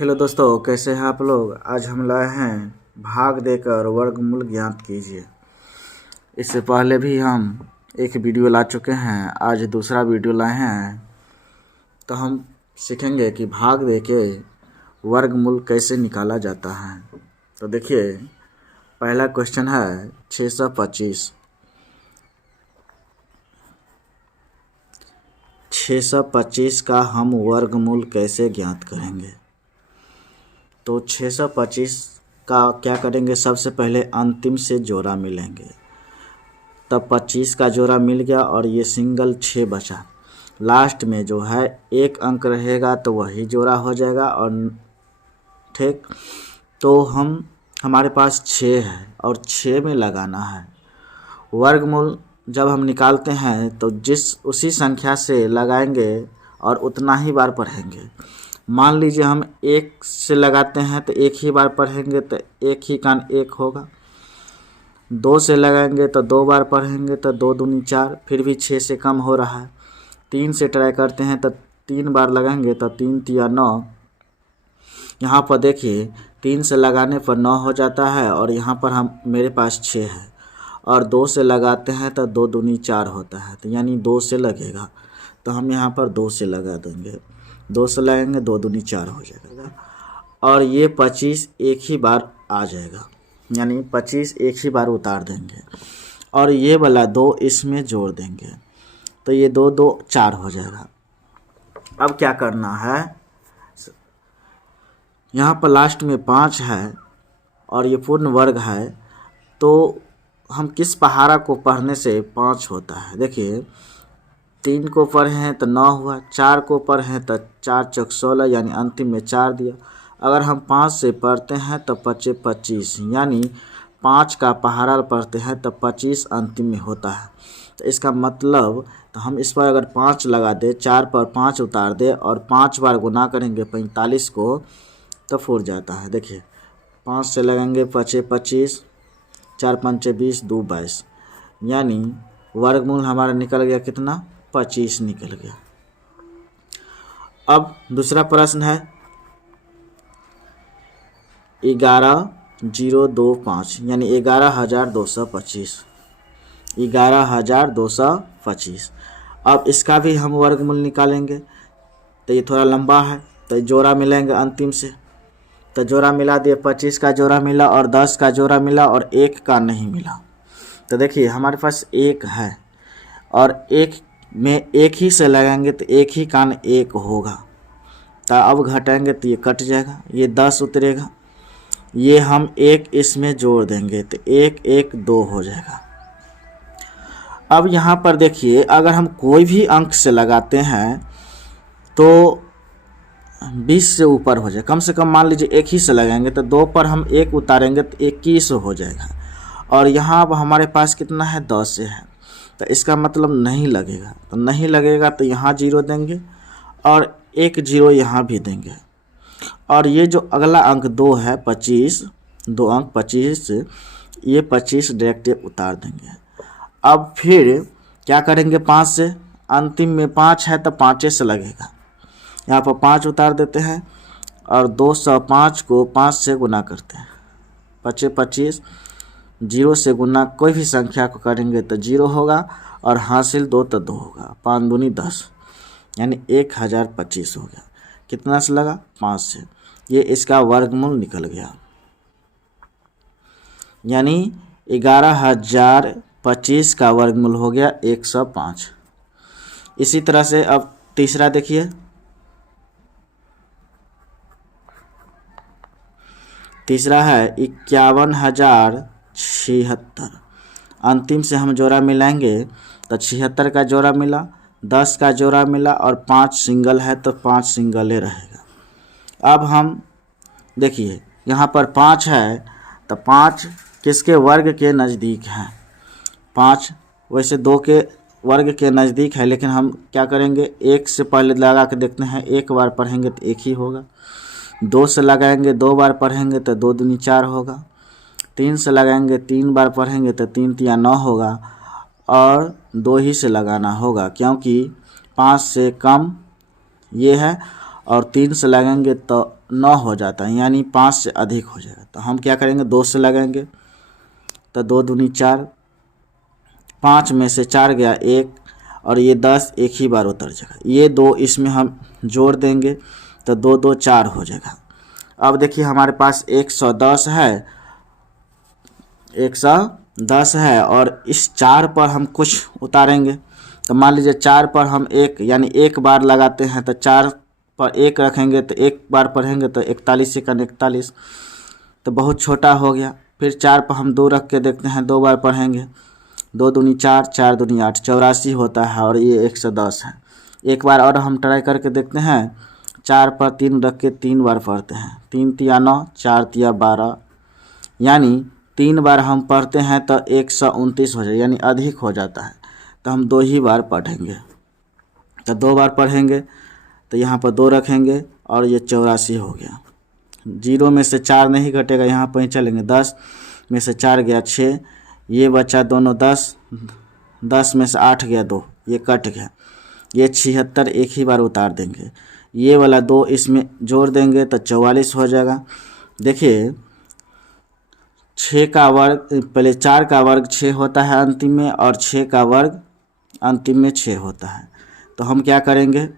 Hello दोस्तों, कैसे हैं आप लोग। आज हम लाए हैं भाग देकर वर्गमूल ज्ञात कीजिए। इससे पहले भी हम एक वीडियो ला चुके हैं, आज दूसरा वीडियो लाए हैं। तो हम सीखेंगे कि भाग देके वर्गमूल कैसे निकाला जाता है। तो देखिए, पहला क्वेश्चन है 625। 625 का हम वर्गमूल कैसे ज्ञात करेंगे। तो 625 का क्या करेंगे, सबसे पहले अंतिम से जोड़ा मिलेंगे। तब 25 का जोड़ा मिल गया और ये सिंगल 6 बचा। लास्ट में जो है एक अंक रहेगा तो वही जोड़ा हो जाएगा। और ठीक, तो हमारे पास 6 है और 6 में लगाना है वर्गमूल। जब हम निकालते हैं तो उसी संख्या से लगाएंगे और उतना ही बार पढ़ेंगे। मान लीजिए हम 1 से लगाते हैं तो एक ही बार पढ़ेंगे तो एक ही कान 1 होगा। 2 से लगाएंगे तो 2 बार पढ़ेंगे तो 2 दूनी 4, फिर भी 6 से कम हो रहा है। 3 से ट्राई करते हैं तो 3 बार लगाएंगे तो 3 तिया 9। यहाँ पर देखिए 3 से लगाने पर 9 हो जाता है और यहाँ पर मेरे पास 6 है। और 2 से लगाते हैं तो 2 दूनी 4 होता है, तो यानी 2 से लगेगा। तो हम यहाँ पर 2 से लगा देंगे। 2 से लगाएंगे 2 दूनी 4 हो जाएगा। और ये 25 एक ही बार आ जाएगा, यानी 25 एक ही बार उतार देंगे और ये वाला 2 इसमें जोड़ देंगे तो ये 2 2 4 हो जाएगा। अब क्या करना है, यहाँ पर लास्ट में 5 है और ये पूर्ण वर्ग है। तो हम किस पहाड़ा को पढ़ने से 5 होता है। देखिए 3 को पढ़े हैं तो 9 हुआ, 4 को पढ़े हैं तो 4 चौक 16, यानी अंतिम में 4 दिया। अगर हम 5 से पढ़ते हैं तो 5 25, यानी 5 का पहाड़ा पढ़ते हैं तो 25 अंतिम में होता है। तो इसका मतलब तो हम इस पर अगर 5 लगा दे, 4 पर 5 उतार दे और 5 बार गुना करेंगे 45 को तो फूट जाता है। देखिए 5 से लगाएंगे 5 25, 4 5 20, 2 22, यानी वर्गमूल हमारा निकल गया कितना, 25 निकल गया। अब दूसरा प्रश्न है 11025, यानी 11225। 11225। अब इसका भी हम वर्गमूल निकालेंगे तो ये थोड़ा लंबा है, तो जोड़ा मिलेंगे अंतिम से। तो जोड़ा मिला दिए, 25 का जोड़ा मिला और 10 का जोड़ा मिला और 1 का नहीं मिला। तो देखिए हमारे पास 1 है और 1 में एक ही से लगाएंगे तो एक ही कान 1 होगा। तो अब घटाएंगे तो ये कट जाएगा, ये 10 उतरेगा। ये हम 1 इसमें जोड़ देंगे तो 1 1 2 हो जाएगा। अब यहाँ पर देखिए अगर हम कोई भी अंक से लगाते हैं तो 20 से ऊपर हो जाए। कम से कम मान लीजिए 1 ही से लगाएंगे तो 2 पर हम 1 उतारेंगे तो 21 हो जाएगा। और यहाँ अब हमारे पास कितना है, 10 से है, तो इसका मतलब नहीं लगेगा। तो नहीं लगेगा तो यहाँ 0 देंगे और 1 0 यहाँ भी देंगे। और ये जो अगला अंक 2 है 25, 2 अंक 25, ये 25 डायरेक्ट उतार देंगे। अब फिर क्या करेंगे, 5 से, अंतिम में 5 है तो 5 से लगेगा। यहाँ पर 5 उतार देते हैं और 205 को 5 से गुना करते हैं। 5 25, 0 से गुना कोई भी संख्या को करेंगे तो 0 होगा और हासिल 2 तो 2 होगा। 5 दूनी 10, यानी 1025 हो गया। कितना से लगा, 5 से। ये इसका वर्गमूल निकल गया, यानी 11025 का वर्गमूल हो गया 105। इसी तरह से अब तीसरा देखिए, तीसरा है 51,076। अंतिम से हम जोड़ा मिलाएंगे तो 76 का जोड़ा मिला, 10 का जोड़ा मिला और 5 सिंगल है तो 5 सिंगल ही रहेगा। अब हम देखिए यहाँ पर 5 है तो 5 किसके वर्ग के नज़दीक है। 5 वैसे 2 के वर्ग के नज़दीक है, लेकिन हम क्या करेंगे, 1 से पहले लगा के देखते हैं। 1 बार पढ़ेंगे तो 1 ही होगा। 2 से लगाएंगे 2 बार पढ़ेंगे तो 2 दूनी 4 होगा। 3 से लगाएंगे 3 बार पढ़ेंगे तो 3 तिया 9 होगा। और 2 ही से लगाना होगा क्योंकि 5 से कम ये है और 3 से लगाएंगे तो 9 हो जाता है, यानी 5 से अधिक हो जाएगा। तो हम क्या करेंगे, 2 से लगाएंगे तो 2 दूनी 4, 5 में से 4 गया 1, और ये 10 एक ही बार उतर जाएगा। ये 2 इसमें हम जोड़ देंगे तो 2 2 4 हो जाएगा। अब देखिए हमारे पास 110 है, 110 है, और इस 4 पर हम कुछ उतारेंगे। तो मान लीजिए 4 पर हम 1 यानी 1 बार लगाते हैं, तो 4 पर 1 रखेंगे तो 1 बार पढ़ेंगे तो 41 से 41, तो बहुत छोटा हो गया। फिर 4 पर हम 2 रख के देखते हैं, 2 बार पढ़ेंगे, 2 दूनी 4, 4 दूनी 8, 84 होता है, और ये 110 है। एक बार और हम ट्राई करके देखते हैं, 4 पर 3 रख के 3 बार पढ़ते हैं, 3 तिया 9, 4 तिया 12, यानी 3 बार हम पढ़ते हैं तो 129 हो जाए, यानी अधिक हो जाता है। तो हम 2 ही बार पढ़ेंगे, तो 2 बार पढ़ेंगे तो यहाँ पर 2 रखेंगे और ये 84 हो गया। 0 में से 4 नहीं घटेगा, यहाँ पर ही चलेंगे, 10 में से 4 गया 6, ये बचा दोनों 10, 10 में से 8 गया 2, ये कट गया। ये 76 एक ही बार उतार देंगे, ये वाला 2 इसमें जोड़ देंगे तो 44 हो जाएगा। देखिए 6 का वर्ग, पहले 4 का वर्ग 6 होता है अंतिम में, और 6 का वर्ग अंतिम में 6 होता है। तो हम क्या करेंगे,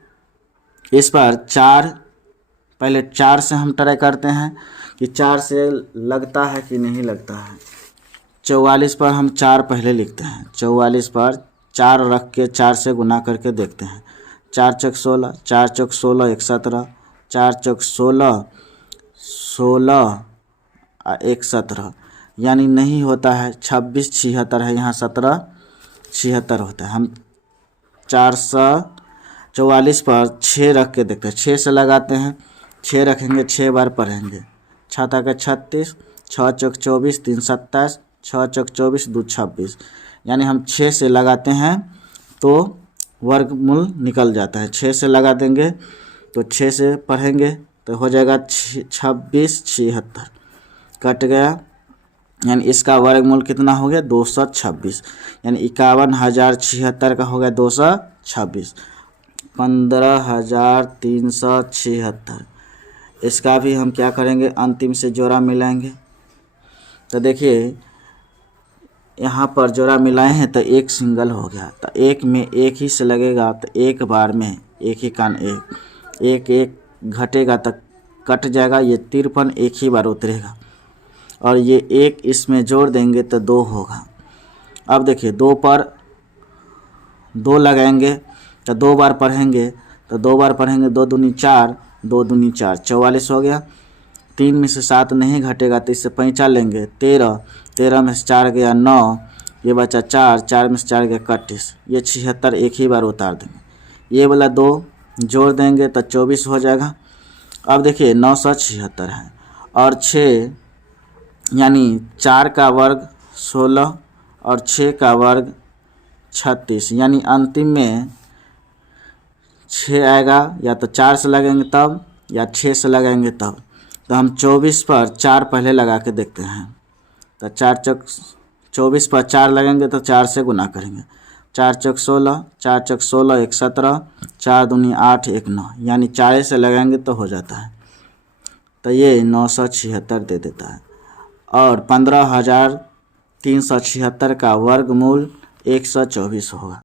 इस पर 4, पहले 4 से हम ट्राई करते हैं कि 4 से लगता है कि नहीं लगता है। 44 पर हम 4 पहले लिखते हैं, 44 पर 4 रख के 4 से गुना करके देखते हैं। 4 चौक 16, 4 चौक 16 17, 4 चौक 16 16 1 17, यानी नहीं होता है। 26 76 है, यहाँ 17 76 होता है। हम 444 पर 6 रख के देखते हैं, 6 से लगाते हैं, 6 रखेंगे, 6 बार पढ़ेंगे, 6 का 36, 6 चौक 24 3 27, 6 चौक 24 2 26, यानी हम 6 से लगाते हैं तो वर्गमूल निकल जाता है। 6 से लगा देंगे तो 6 से पढ़ेंगे तो हो जाएगा 26 76, कट गया, यानी इसका वर्गमूल कितना हो गया, 226, यानी 51,076 का हो गया 226, 15,376। इसका भी हम क्या करेंगे, अंतिम से जोड़ा मिलाएंगे। तो देखिए यहाँ पर जोड़ा मिलाए हैं तो एक सिंगल हो गया, तो एक में एक ही से लगेगा, तो एक बार में एक ही कान एक एक घटेगा तो कट जाएगा। ये 53 एक ही बार उतरेगा, और ये एक इसमें जोड़ देंगे तो 2 होगा। अब देखिए 2 पर 2 लगाएंगे तो 2 बार पढ़ेंगे, तो 2 बार पढ़ेंगे, 2 दूनी 4, 2 दूनी 4, 44 हो गया। 3 में से 7 नहीं घटेगा तो इससे 5 लेंगे, 13, 13 में से 4 गया 9, ये बचा 4, 4 में से 4 गया 31, ये 76 एक ही बार उतार देंगे। ये वाला 2 जोड़ देंगे तो 24 हो जाएगा। अब देखिए 976 है, और 6 यानी 4 का वर्ग 16 और 6 का वर्ग 36, यानी अंतिम में 6 आएगा, या तो 4 से लगेंगे तब या 6 से लगाएंगे तब। तो हम 24 पर 4 पहले लगा के देखते हैं, तो 4 चौक 24 पर 4 लगेंगे तो 4 से गुना करेंगे, 4 चौक 16, 4 चौक 16 1 17, 4 दूनी 8 1 9, यानी 4 से लगाएंगे तो हो जाता है। तो ये 976 दे देता है, और 15,376 का वर्गमूल 124 होगा।